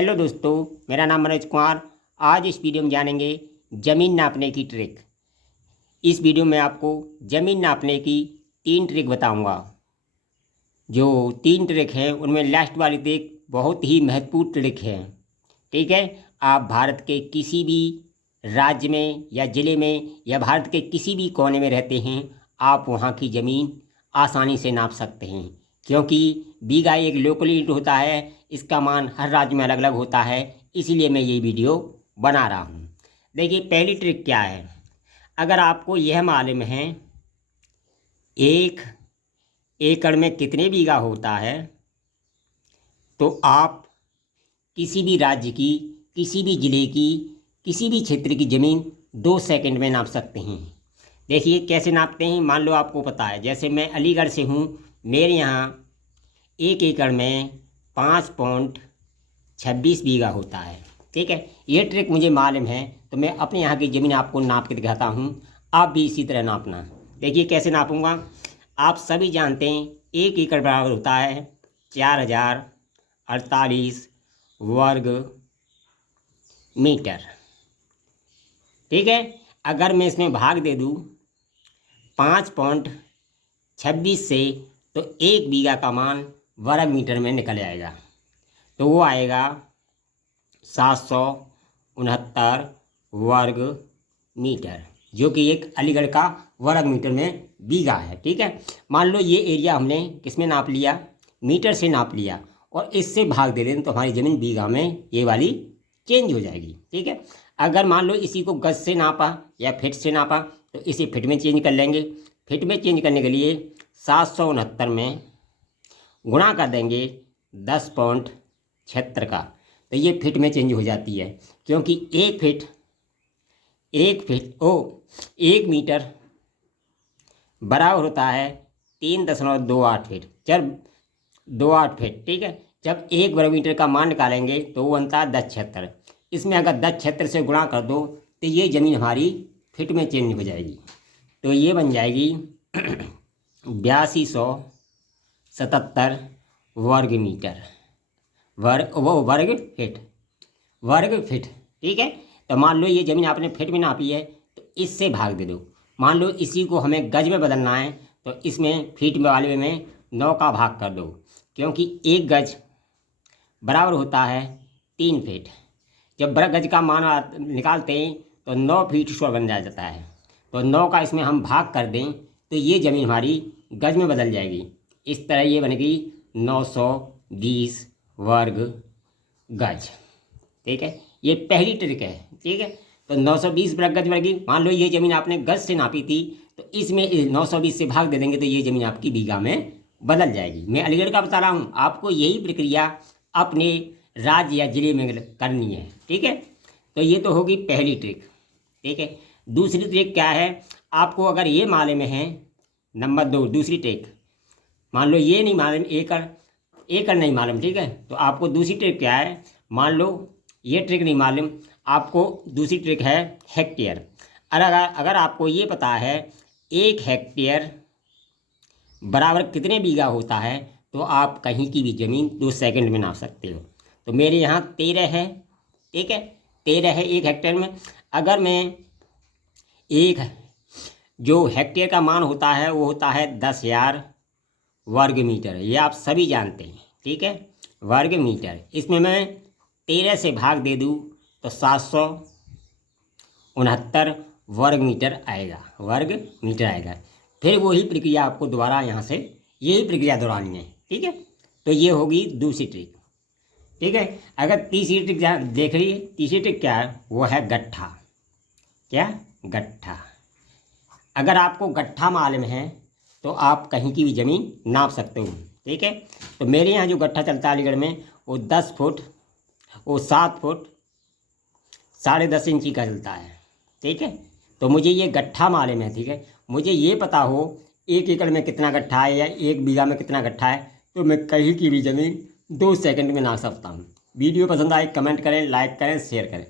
Hello दोस्तों, मेरा नाम मनोज कुमार। आज इस वीडियो में जानेंगे ज़मीन नापने की ट्रिक। इस वीडियो में आपको ज़मीन नापने की 3 ट्रिक बताऊंगा। जो 3 ट्रिक हैं उनमें लास्ट वाली ट्रिक बहुत ही महत्वपूर्ण ट्रिक है। ठीक है, आप भारत के किसी भी राज्य में या ज़िले में या भारत के किसी भी कोने में रहते हैं, आप वहाँ की ज़मीन आसानी से नाप सकते हैं। क्योंकि बीघा एक लोकल यूनिट होता है, इसका मान हर राज्य में अलग अलग होता है, इसीलिए मैं ये वीडियो बना रहा हूँ। देखिए, पहली ट्रिक क्या है। अगर आपको यह मालूम है 1 एकड़ में कितने बीघा होता है, तो आप किसी भी राज्य की, किसी भी ज़िले की, किसी भी क्षेत्र की ज़मीन 2 सेकंड में नाप सकते हैं। देखिए कैसे नापते हैं। मान लो आपको पता है, जैसे मैं अलीगढ़ से हूँ, मेरे यहाँ 1 एकड़ में 5.26 बीघा होता है। ठीक है, ये ट्रिक मुझे मालूम है, तो मैं अपने यहाँ की ज़मीन आपको नाप के दिखाता हूँ। आप भी इसी तरह नापना। देखिए कैसे नापूंगा। आप सभी जानते हैं 1 एकड़ बराबर होता है 4048 वर्ग मीटर। ठीक है, अगर मैं इसमें भाग दे दूँ 5.26 से, तो 1 बीघा का मान वर्ग मीटर में निकल आएगा। तो वो आएगा 769 वर्ग मीटर, जो कि एक अलीगढ़ का वर्ग मीटर में बीघा है। ठीक है, मान लो ये एरिया हमने किस में नाप लिया, मीटर से नाप लिया, और इससे भाग दे दें तो हमारी ज़मीन बीघा में ये वाली चेंज हो जाएगी। ठीक है, अगर मान लो इसी को गज से नापा या फिट से नापा, तो इसे फिट में चेंज कर लेंगे। फिट में चेंज करने के लिए 769 में गुणा कर देंगे 10.76 का, तो ये फिट में चेंज हो जाती है। क्योंकि 1 मीटर बराबर होता है 3.28 फीट, जब 28 फीट। ठीक है, जब 1 वर्ग मीटर का मान निकालेंगे तो वो बनता है 1076। इसमें अगर 1076 से गुणा कर दो तो ये ज़मीन हमारी फिट में चेंज हो जाएगी। तो ये बन जाएगी 8277 वर्ग मीटर, वर्ग फिट। ठीक है, तो मान लो ये ज़मीन आपने फिट में नापी है, तो इससे भाग दे दो। मान लो इसी को हमें गज में बदलना है, तो इसमें फीट वाले में 9 का भाग कर दो। क्योंकि 1 गज बराबर होता है 3 फीट। जब बड़ा गज का मान निकालते हैं तो 9 फीट स्क्वायर बन जाता है। तो 9 का इसमें हम भाग कर दें तो ये ज़मीन हमारी गज में बदल जाएगी। इस तरह ये बनेगी 920 वर्ग गज। ठीक है, ये पहली ट्रिक है। ठीक है, तो 920 वर्ग गज बनेगी। मान लो ये ज़मीन आपने गज से नापी थी, तो इसमें 920 से भाग दे देंगे तो ये ज़मीन आपकी बीघा में बदल जाएगी। मैं अलीगढ़ का बता रहा हूँ, आपको यही प्रक्रिया अपने राज्य या ज़िले में करनी है। ठीक है, तो ये तो होगी पहली ट्रिक। ठीक है, दूसरी ट्रिक क्या है। आपको अगर ये मालूम है, नंबर 2 दूसरी ट्रिक, मान लो ये नहीं मालूम, एकड़ नहीं मालूम। ठीक है, तो आपको दूसरी ट्रिक क्या है। मान लो ये ट्रिक नहीं मालूम, आपको दूसरी ट्रिक है हेक्टेयर। अगर आपको ये पता है 1 हेक्टेयर बराबर कितने बीघा होता है, तो आप कहीं की भी ज़मीन 2 सेकंड में नाप सकते हो। तो मेरे यहाँ 13 है। ठीक है, 13 है 1 हेक्टेयर में। अगर मैं एक जो हेक्टेयर का मान होता है वो होता है 10,000 वर्ग मीटर, ये आप सभी जानते हैं। ठीक है, वर्ग मीटर, इसमें मैं 13 से भाग दे दूँ तो 769 वर्ग मीटर आएगा। फिर वही प्रक्रिया आपको दोबारा यहाँ से यही प्रक्रिया दोहरानी है। ठीक है, तो ये होगी दूसरी ट्रिक। ठीक है, अगर तीसरी ट्रिक देख लीजिए। तीसरी ट्रिक क्या है, वो है गट्ठा। क्या, गट्ठा। अगर आपको गट्ठा मालूम है तो आप कहीं की भी ज़मीन नाप सकते हो। ठीक है, तो मेरे यहाँ जो गट्ठा चलता है अलीगढ़ में, वो 10 फुट, वो 7 फुट 10.5 इंची का चलता है। ठीक है, तो मुझे ये गट्ठा मालूम है। ठीक है, मुझे ये पता हो 1 एकड़ में कितना गट्ठा है या 1 बीघा में कितना गट्ठा है, तो मैं कहीं की भी ज़मीन 2 सेकंड में नाप सकता हूँ। वीडियो पसंद आए कमेंट करें, लाइक करें, शेयर करें।